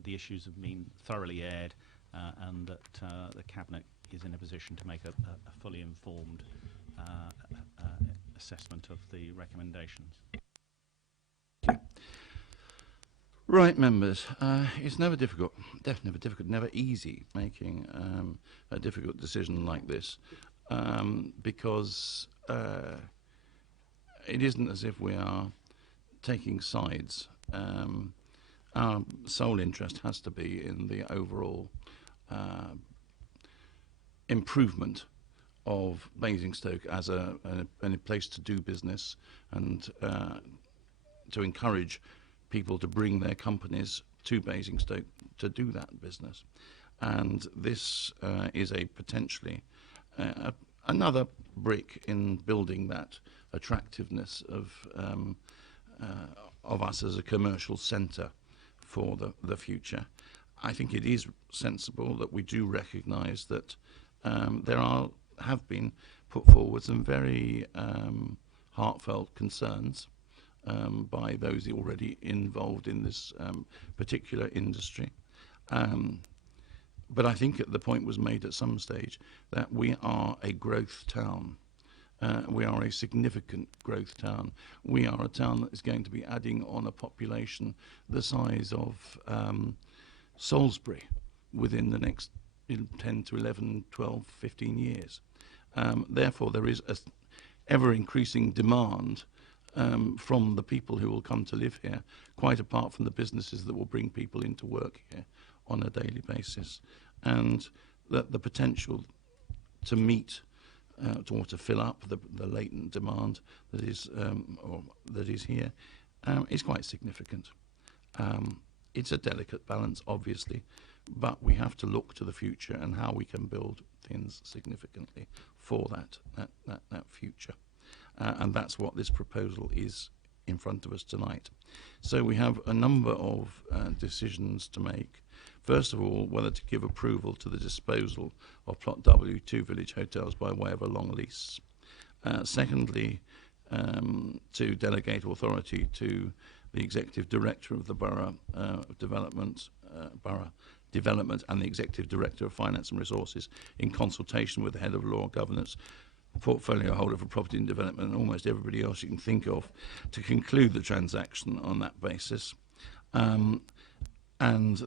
the issues have been thoroughly aired, and that the Cabinet is in a position to make a fully informed assessment of the recommendations. Right, members, it's never difficult, never easy making a difficult decision like this, because it isn't as if we are taking sides. Our sole interest has to be in the overall improvement of Basingstoke as a place to do business, and to encourage people to bring their companies to Basingstoke to do that business. And this is a potentially another brick in building that attractiveness of us as a commercial centre for the future. I think it is sensible that we do recognise that have been put forward some very heartfelt concerns by those already involved in this particular industry. But I think the point was made at some stage that we are a growth town. We are a significant growth town. We are a town that is going to be adding on a population the size of Salisbury within the next 10 to 11, 12, 15 years. Therefore, there is an ever-increasing demand from the people who will come to live here, quite apart from the businesses that will bring people into work here on a daily basis. And that the potential to meet or to fill up the latent demand that is here is quite significant. It's a delicate balance, obviously, but we have to look to the future and how we can build things significantly for that future. And that's what this proposal is in front of us tonight. So we have a number of decisions to make. First of all, whether to give approval to the disposal of Plot W to Village Hotels by way of a long lease. Secondly, to delegate authority to the Executive Director of the Borough Development and the Executive Director of Finance and Resources, in consultation with the Head of Law, Governance, Portfolio Holder for Property and Development, and almost everybody else you can think of, to conclude the transaction on that basis. And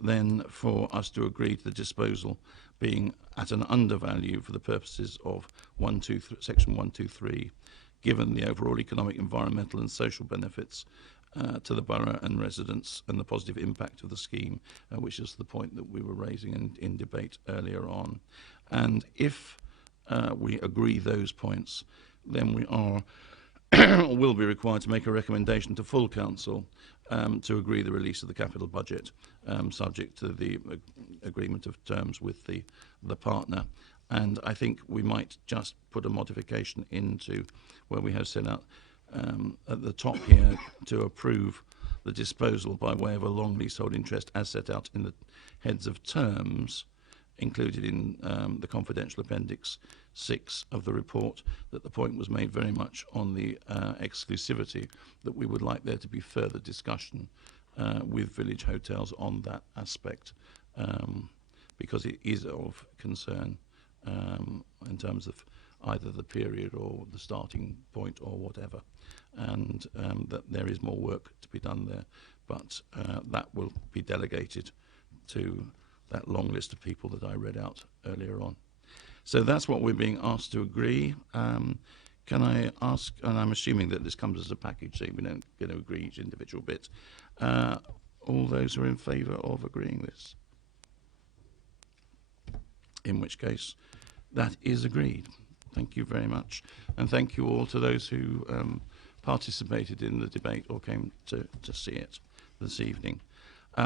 then for us to agree to the disposal being at an undervalue for the purposes of Section 123, given the overall economic, environmental and social benefits to the borough and residents, and the positive impact of the scheme, which is the point that we were raising in debate earlier on. And if we agree those points, then we are will be required to make a recommendation to full council to agree the release of the capital budget, subject to the agreement of terms with the partner. And I think we might just put a modification into where we have set out at the top here to approve the disposal by way of a long leasehold interest as set out in the heads of terms included in the confidential appendix 6 of the report, that the point was made very much on the exclusivity, that we would like there to be further discussion with Village Hotels on that aspect because it is of concern in terms of either the period or the starting point or whatever, and that there is more work to be done there, but that will be delegated to that long list of people that I read out earlier on. So that's what we're being asked to agree. Can I ask, and I'm assuming that this comes as a package, so we don't get to agree each individual bit. All those who are in favour of agreeing this? In which case, that is agreed. Thank you very much. And thank you all to those who participated in the debate or came to see it this evening.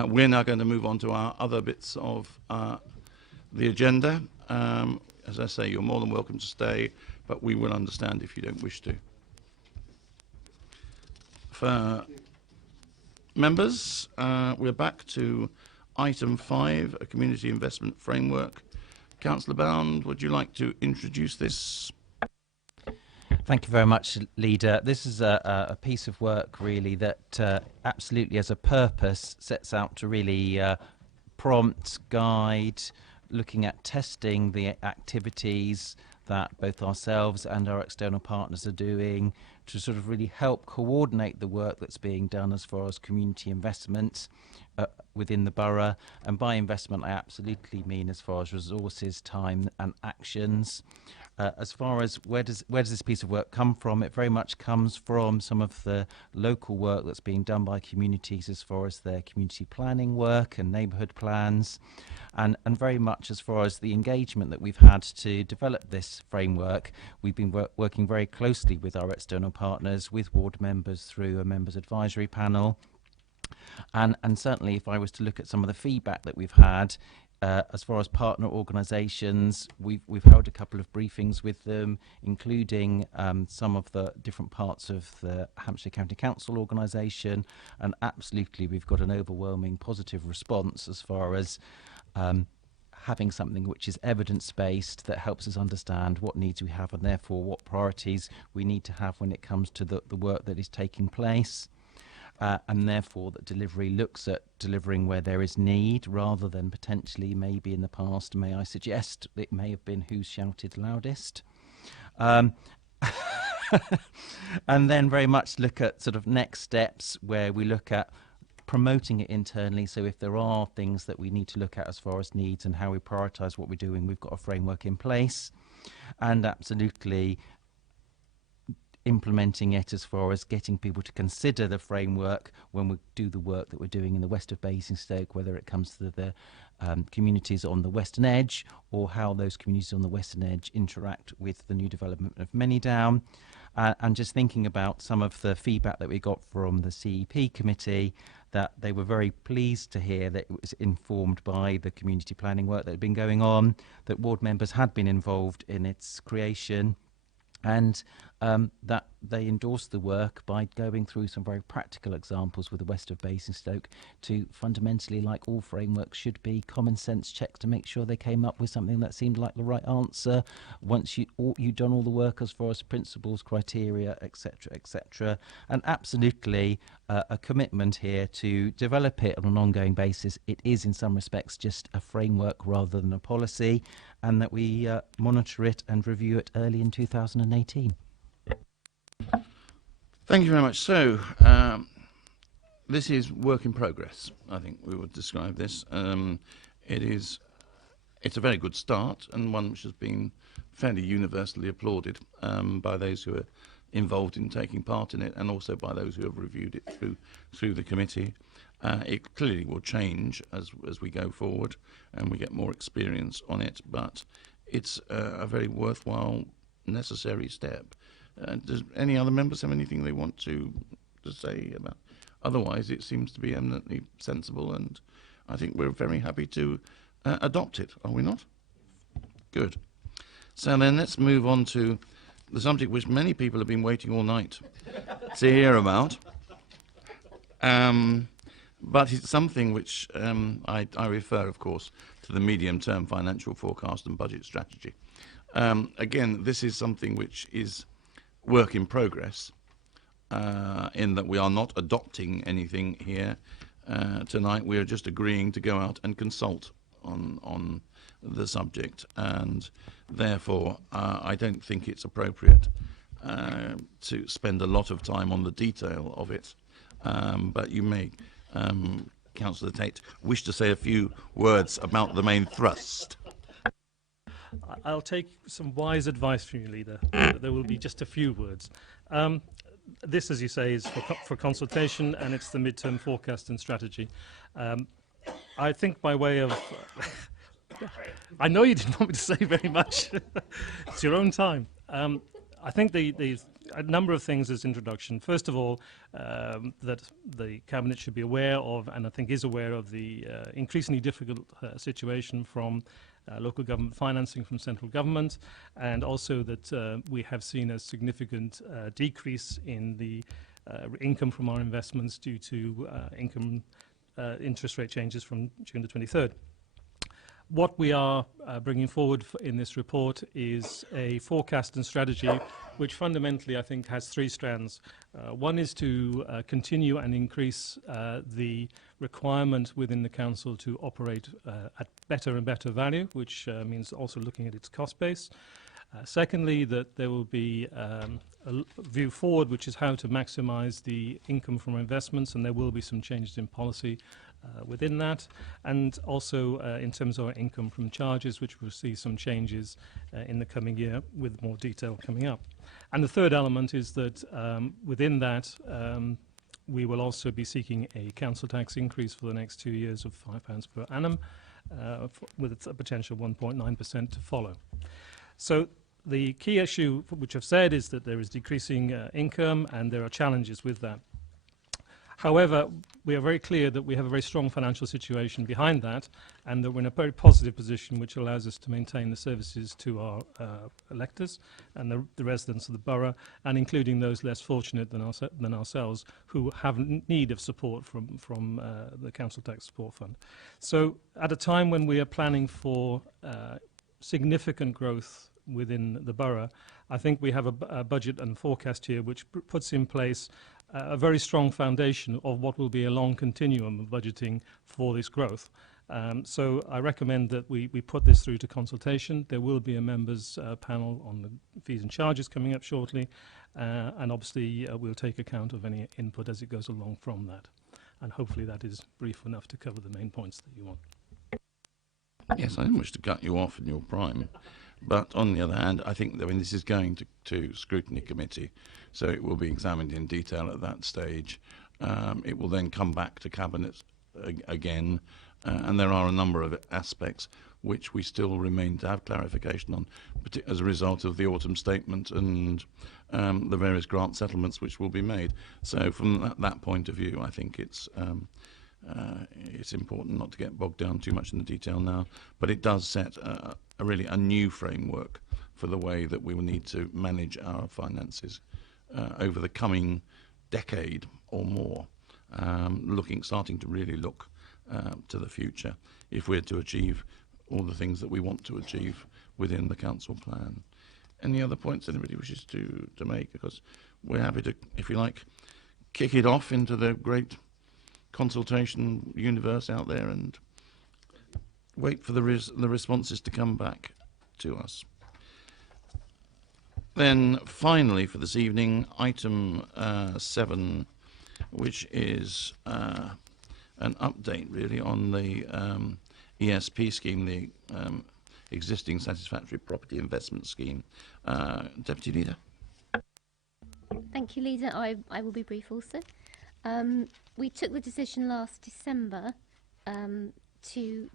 We're now going to move on to our other bits of the agenda. As I say, you're more than welcome to stay, but we will understand if you don't wish to. For members, we're back to item 5, a community investment framework. Councillor Bound, would you like to introduce this? Thank you very much, Leader. This is a piece of work, really, that absolutely as a purpose sets out to really prompt, guide, looking at testing the activities that both ourselves and our external partners are doing to sort of really help coordinate the work that's being done as far as community investments within the borough. And by investment, I absolutely mean as far as resources, time and actions. As far as where does this piece of work come from, it very much comes from some of the local work that's being done by communities as far as their community planning work and neighbourhood plans, and very much as far as the engagement that we've had to develop this framework. We've been working very closely with our external partners, with ward members through a members advisory panel, and certainly if I was to look at some of the feedback that we've had, as far as partner organisations, we've held a couple of briefings with them, including some of the different parts of the Hampshire County Council organisation, and absolutely we've got an overwhelming positive response as far as having something which is evidence-based that helps us understand what needs we have and therefore what priorities we need to have when it comes to the work that is taking place. And therefore that delivery looks at delivering where there is need rather than potentially maybe in the past, may I suggest, it may have been who shouted loudest. And then very much look at sort of next steps where we look at promoting it internally. So if there are things that we need to look at as far as needs and how we prioritise what we're doing, we've got a framework in place. And absolutely implementing it as far as getting people to consider the framework when we do the work that we're doing in the west of Basingstoke, whether it comes to the communities on the western edge or how those communities on the western edge interact with the new development of Manydown. And just thinking about some of the feedback that we got from the CEP committee, that they were very pleased to hear that it was informed by the community planning work that had been going on, that ward members had been involved in its creation, and that they endorsed the work by going through some very practical examples with the west of Basingstoke to fundamentally, like all frameworks should be, common sense checks to make sure they came up with something that seemed like the right answer once you'd done all the work as far as principles, criteria, etc., etc. And absolutely a commitment here to develop it on an ongoing basis. It is in some respects just a framework rather than a policy, and that we monitor it and review it early in 2018. Thank you very much. So, this is work in progress, I think we would describe this. It's a very good start, and one which has been fairly universally applauded by those who are involved in taking part in it, and also by those who have reviewed it through the committee. It clearly will change as we go forward and we get more experience on it, but it's a very worthwhile, necessary step. Does any other members have anything they want to say about? Otherwise, it seems to be eminently sensible, and I think we're very happy to adopt it, are we not? Good. So then let's move on to the subject which many people have been waiting all night to hear about. But it's something which I refer, of course, to the medium-term financial forecast and budget strategy. Again, this is something which is work in progress, in that we are not adopting anything here tonight. We are just agreeing to go out and consult on the subject, and therefore I don't think it's appropriate to spend a lot of time on the detail of it. But you may, Councillor Tate, wish to say a few words about the main thrust. I'll take some wise advice from you, Leader. There will be just a few words. This, as you say, is for consultation, and it's the midterm forecast and strategy. I think by way of... I know you didn't want me to say very much. It's your own time. I think a number of things as introduction. First of all, that the Cabinet should be aware of, and I think is aware of, the increasingly difficult situation from local government financing from central government, and also that we have seen a significant decrease in the income from our investments due to interest rate changes from June the 23rd. What we are bringing forward in this report is a forecast and strategy which fundamentally I think has three strands. One is to continue and increase the requirement within the Council to operate at better and better value, which means also looking at its cost base. Secondly, that there will be a view forward, which is how to maximise the income from investments, and there will be some changes in policy within that, and also in terms of our income from charges, which we'll see some changes in the coming year with more detail coming up. And the third element is that within that we will also be seeking a council tax increase for the next 2 years of £5 per annum with a potential 1.9% to follow. So the key issue which I've said is that there is decreasing income and there are challenges with that. However, we are very clear that we have a very strong financial situation behind that, and that we're in a very positive position which allows us to maintain the services to our electors and the residents of the borough, and including those less fortunate than ourselves who have need of support from the Council Tax Support Fund. So at a time when we are planning for significant growth within the borough, I think we have a budget and forecast here which puts in place a very strong foundation of what will be a long continuum of budgeting for this growth. So I recommend that we put this through to consultation. There will be a members panel on the fees and charges coming up shortly, and obviously we'll take account of any input as it goes along from that. And hopefully that is brief enough to cover the main points that you want. Yes, I didn't wish to cut you off in your prime. But on the other hand, I think that when this is going to scrutiny committee, so it will be examined in detail at that stage. It will then come back to cabinet again, and there are a number of aspects which we still remain to have clarification on, as a result of the autumn statement and the various grant settlements which will be made. So from that point of view, I think it's important not to get bogged down too much in the detail now, but it does set really a new framework for the way that we will need to manage our finances over the coming decade or more, starting to really look to the future if we're to achieve all the things that we want to achieve within the council plan. Any other points anybody wishes to make? Because we're happy to, if you like, kick it off into the great consultation universe out there and wait for the responses to come back to us. Then finally for this evening, item 7, which is an update really on the ESP scheme, the existing satisfactory property investment scheme. Deputy Leader. Thank you, Leader. I will be brief also. We took the decision last December to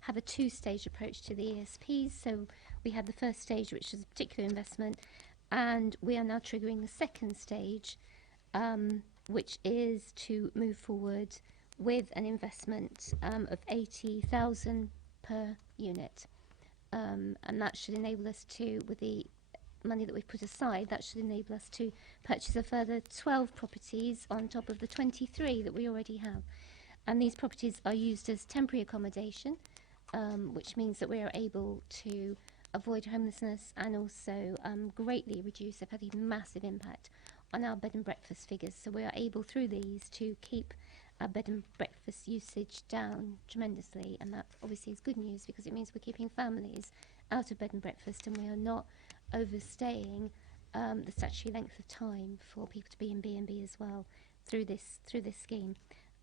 have a two-stage approach to the ESPs. So we had the first stage, which was a particular investment, and we are now triggering the second stage, which is to move forward with an investment of 80,000 per unit, and that should enable us to, with the money that we've put aside, that should enable us to purchase a further 12 properties on top of the 23 that we already have. And these properties are used as temporary accommodation, which means that we are able to avoid homelessness and also greatly reduce, they've had a massive impact on our bed and breakfast figures. So we are able through these to keep our bed and breakfast usage down tremendously, and that obviously is good news because it means we're keeping families out of bed and breakfast, and we are not overstaying the statutory length of time for people to be in B&B as well through this scheme.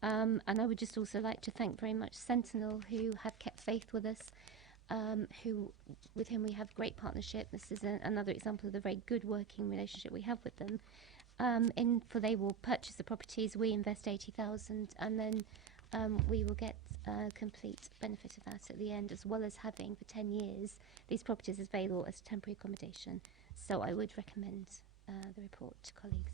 And I would just also like to thank very much Sentinel, who have kept faith with us, with whom we have great partnership. This is another example of the very good working relationship we have with them. For they will purchase the properties, we invest 80,000, and then we will get complete benefit of that at the end, as well as having for 10 years these properties available as temporary accommodation. So I would recommend the report to colleagues.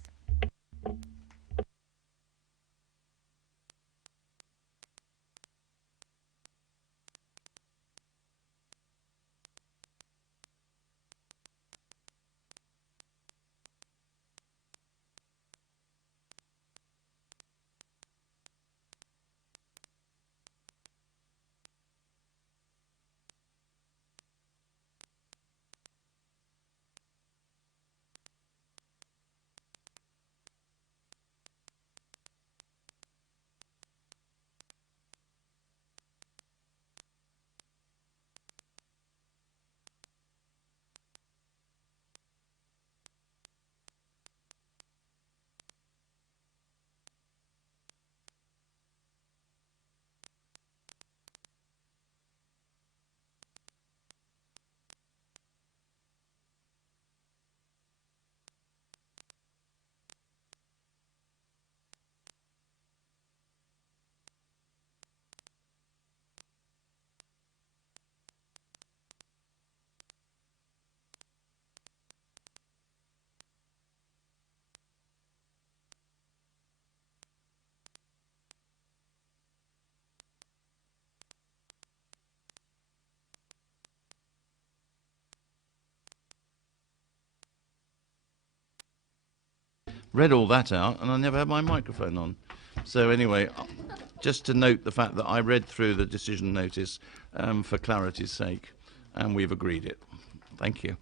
Read all that out, and I never had my microphone on. So anyway, just to note the fact that I read through the decision notice for clarity's sake, and we've agreed it. Thank you.